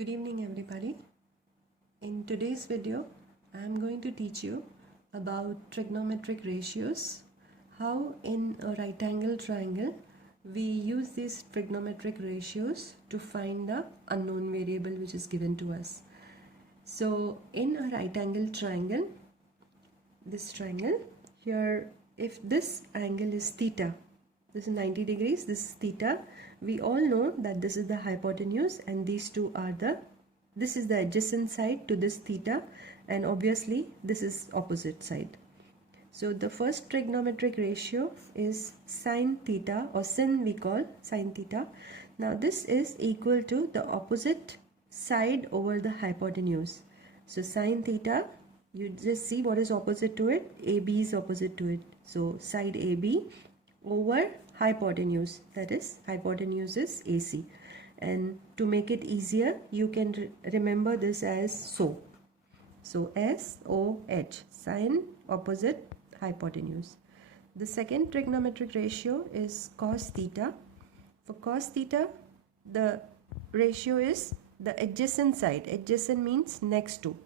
Good evening everybody. In today's video, I am going to teach you about trigonometric ratios, how in a right angle triangle we use these trigonometric ratios to find the unknown variable which is given to us. So in a right angle triangle, this triangle here, if this angle is theta, this is 90 degrees, this is theta, we all know that this is the hypotenuse and these two are this is the adjacent side to this theta, and obviously this is opposite side. So the first trigonometric ratio is sine theta, or sin we call sine theta. Now this is equal to the opposite side over the hypotenuse. So sine theta, you just see what is opposite to it. AB is opposite to it. So side AB over hypotenuse, that is hypotenuse is AC. And to make it easier, you can remember this as SOH. So SOH, sine opposite hypotenuse. The second trigonometric ratio is cos theta. For cos theta, the ratio is the adjacent side. Adjacent means next to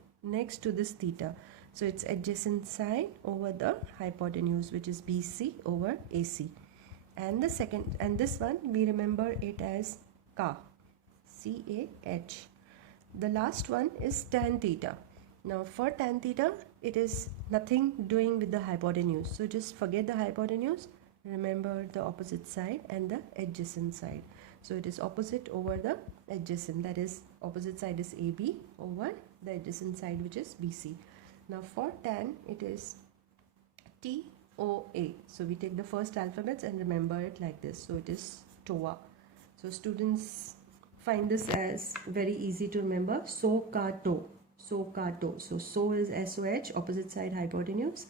this theta. So it's adjacent side over the hypotenuse, which is BC over AC. And the second, and this one we remember it as CAH. The last one is tan theta. Now for tan theta, it is nothing doing with the hypotenuse. So just forget the hypotenuse, remember the opposite side and the adjacent side. So it is opposite over the adjacent, that is opposite side is AB over the adjacent side, which is BC. Now for tan, it is TOA. So we take the first alphabets and remember it like this. So it is TOA. So students find this as very easy to remember. SOH. So SOH is SOH, opposite side hypotenuse.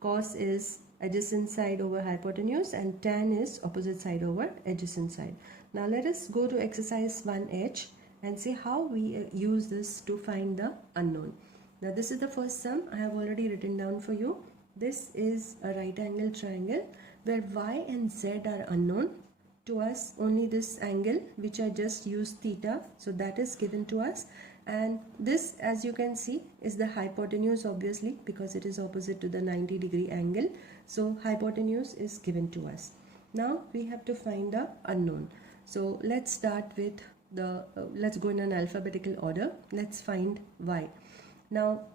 Cos is adjacent side over hypotenuse, and tan is opposite side over adjacent side. Now let us go to exercise 1H and see how we use this to find the unknown. Now this is the first sum I have already written down for you. This is a right angle triangle where y and z are unknown. To us, only this angle, which I just used theta, so that is given to us. And this, as you can see, is the hypotenuse, obviously, because it is opposite to the 90-degree angle. So hypotenuse is given to us. Now we have to find the unknown. So let's start with the, let's go in an alphabetical order. Let's find y. Now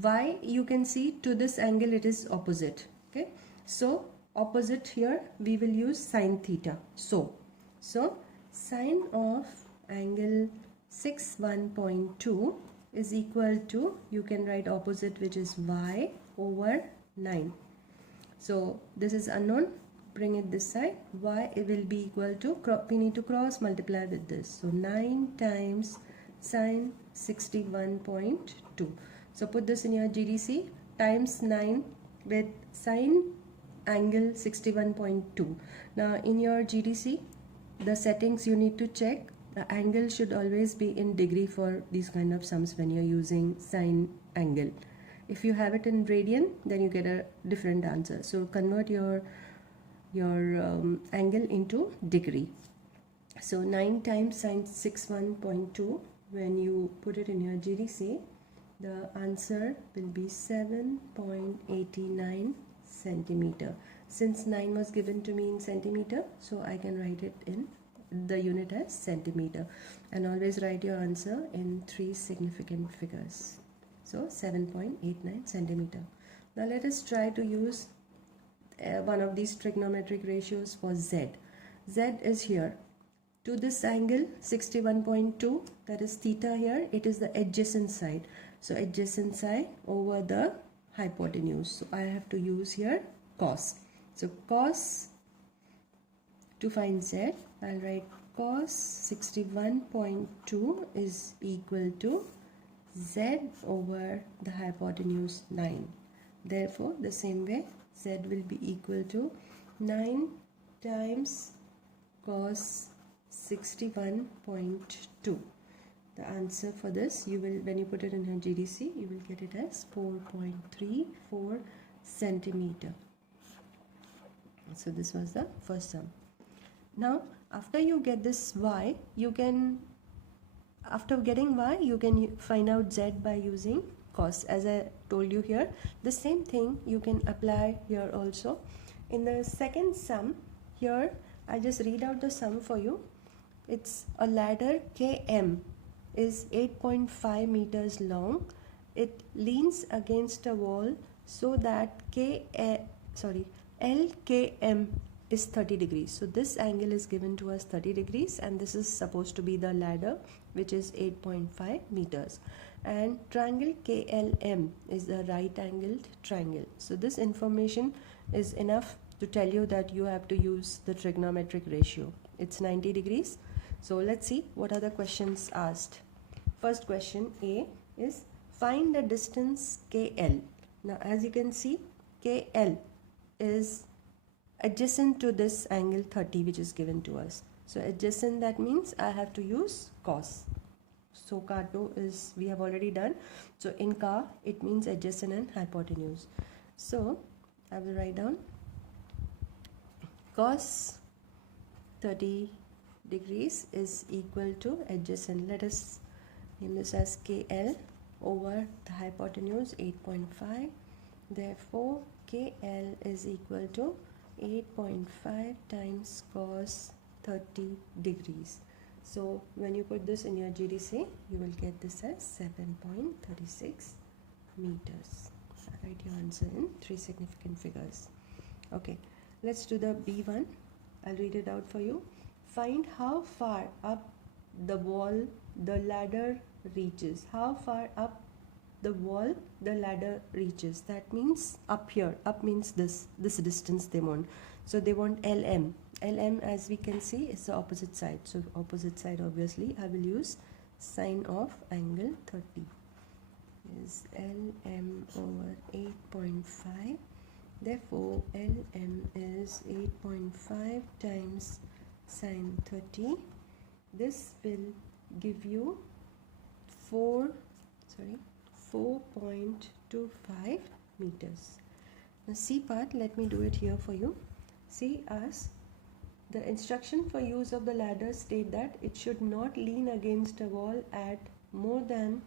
y, you can see to this angle it is opposite. Okay, so opposite here we will use sine theta. So sine of angle 61.2 is equal to, you can write opposite, which is y over 9. So this is unknown, bring it this side. Y will be equal to, we need to cross multiply with this. So 9 times sine 61.2. So put this in your GDC, times 9 with sine angle 61.2. Now in your GDC, the settings you need to check, the angle should always be in degree for these kind of sums when you're using sine angle. If you have it in radian, then you get a different answer. So convert your angle into degree. So 9 times sine 61.2, when you put it in your GDC, the answer will be 7.89 centimeter. Since 9 was given to me in centimeter, so I can write it in the unit as centimeter, and always write your answer in 3 significant figures. So 7.89 centimeter. Now let us try to use one of these trigonometric ratios for z. Z is here. To this angle 61.2, that is theta here, it is the adjacent side. So adjacent side over the hypotenuse. So I have to use here cos. So cos, to find z, I'll write cos 61.2 is equal to z over the hypotenuse 9. Therefore, the same way, z will be equal to 9 times cos 61.2. The answer for this, you will, when you put it in your GDC, you will get it as 4.34 centimeter. So this was the first sum. Now after you get this y, you can After getting y, you can find out z by using cos. As I told you here, the same thing you can apply here also. In the second sum, here I'll just read out the sum for you. It's a ladder km is 8.5 meters long. It leans against a wall so that LKM is 30 degrees. So this angle is given to us 30 degrees, and this is supposed to be the ladder, which is 8.5 meters. And triangle KLM is a right angled triangle. So this information is enough to tell you that you have to use the trigonometric ratio. It's 90 degrees. So let's see what are the questions asked. First question A is find the distance KL. Now as you can see, KL is adjacent to this angle 30 which is given to us. So adjacent, that means I have to use cos. So Ca2 is, we have already done. So in Ca, it means adjacent and hypotenuse. So I will write down cos 30 degrees is equal to adjacent. Let us name this as KL over the hypotenuse 8.5. Therefore KL is equal to 8.5 times cos 30 degrees. So when you put this in your GDC, you will get this as 7.36 meters. Write your answer in 3 significant figures. Okay, let's do the B1. I'll read it out for you. Find how far up the wall the ladder reaches. How far up the wall the ladder reaches. That means up here. Up means this distance they want. So they want LM. LM, as we can see, is the opposite side. So opposite side, obviously I will use sine of angle 30 is LM over 8.5. Therefore LM is 8.5 times sine 30. This will give you 4.25 meters. The C part, let me do it here for you. See, as the instruction for use of the ladder state that it should not lean against a wall at more than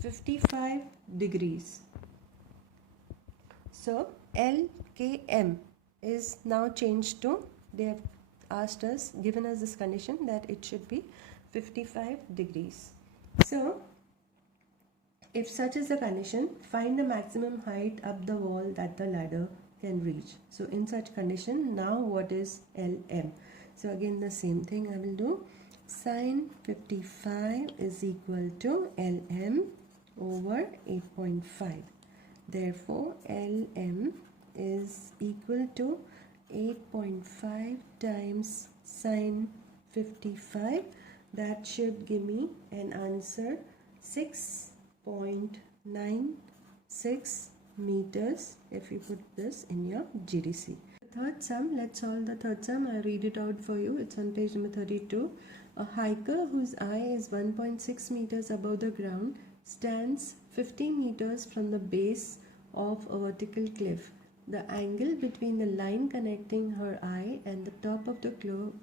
55 degrees. So LKM is now changed to, they have asked us, given us this condition that it should be 55 degrees. So if such is the condition, find the maximum height up the wall that the ladder can reach. So in such condition, now what is LM? So again the same thing I will do. Sine 55 is equal to LM over 8.5. Therefore LM is equal to 8.5 times sine 55. That should give me an answer 6.96 meters if you put this in your GDC. The third sum, let's solve the third sum. I read it out for you. It's on page number 32. A hiker whose eye is 1.6 meters above the ground stands 50 meters from the base of a vertical cliff. The angle between the line connecting her eye and the top of the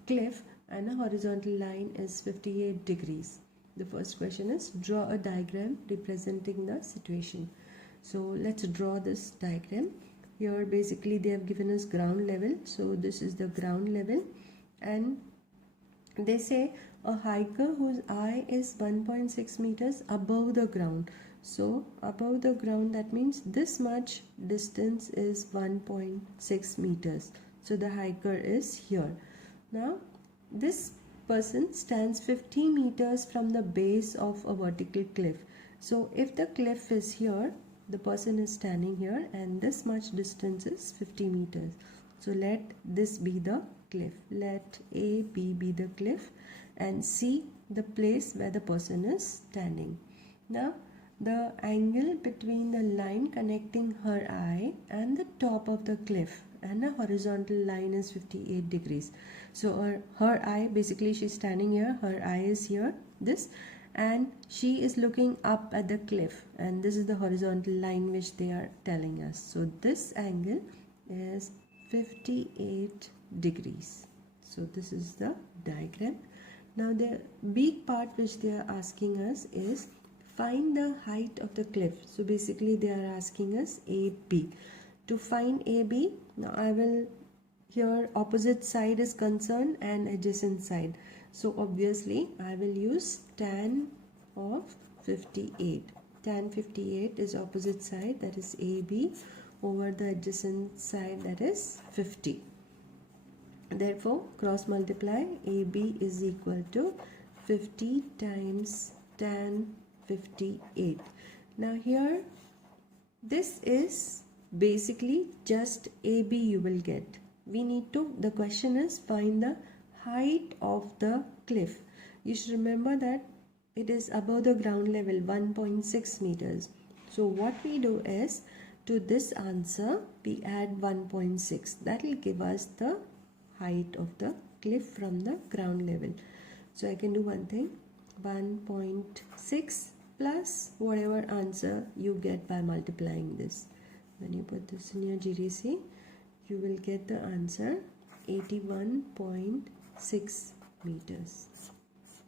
cliff and a horizontal line is 58 degrees. The first question is draw a diagram representing the situation. So let's draw this diagram. Here basically they have given us ground level. So this is the ground level, and they say a hiker whose eye is 1.6 meters above the ground. So above the ground, that means this much distance is 1.6 meters. So the hiker is here. Now this person stands 50 meters from the base of a vertical cliff. So if the cliff is here, the person is standing here, and this much distance is 50 meters. So let this be the cliff. Let A, B be the cliff, and C the place where the person is standing. Now the angle between the line connecting her eye and the top of the cliff and a horizontal line is 58 degrees. So her eye, basically she's standing here, her eye is here, this, and she is looking up at the cliff, and this is the horizontal line which they are telling us. So this angle is 58 degrees. So this is the diagram. Now the big part which they are asking us is find the height of the cliff. So basically they are asking us AB. To find AB, now I will, here opposite side is concerned and adjacent side. So obviously I will use tan of 58. Tan 58 is opposite side, that is AB, over the adjacent side, that is 50. Therefore cross multiply, AB is equal to 50 times tan 58. Now here this is basically just AB you will get. We need to, the question is find the height of the cliff. You should remember that it is above the ground level, 1.6 meters. So what we do is, to this answer we add 1.6. that will give us the height of the cliff from the ground level. So I can do one thing, 1.6 plus whatever answer you get by multiplying this. When you put this in your GDC, you will get the answer 81.6 meters.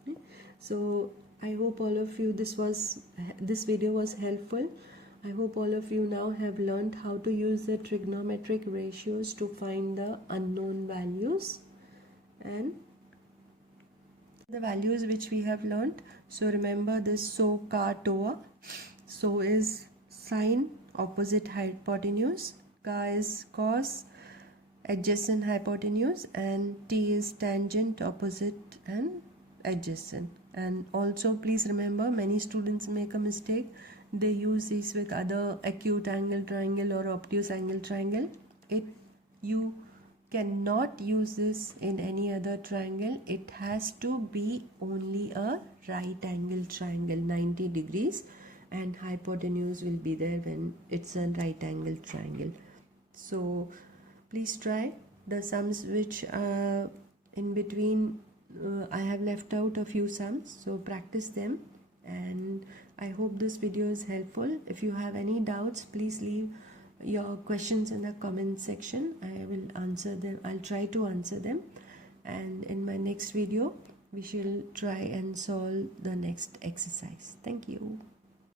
Okay? So I hope all of you, this video was helpful. I hope all of you now have learned how to use the trigonometric ratios to find the unknown values and the values which we have learned. So remember this so ka toa. So is sine opposite hypotenuse, ka is cos adjacent hypotenuse, and t is tangent opposite and adjacent. And also please remember, many students make a mistake. They use these with other acute angle triangle or obtuse angle triangle. You cannot use this in any other triangle. It has to be only a right angle triangle, 90 degrees, and hypotenuse will be there when it's a right angle triangle. So please try the sums which in between. I have left out a few sums, so practice them, and I hope this video is helpful. If you have any doubts, please leave your questions in the comment section. I will answer them. I'll try to answer them, and in my next video we shall try and solve the next exercise. Thank you.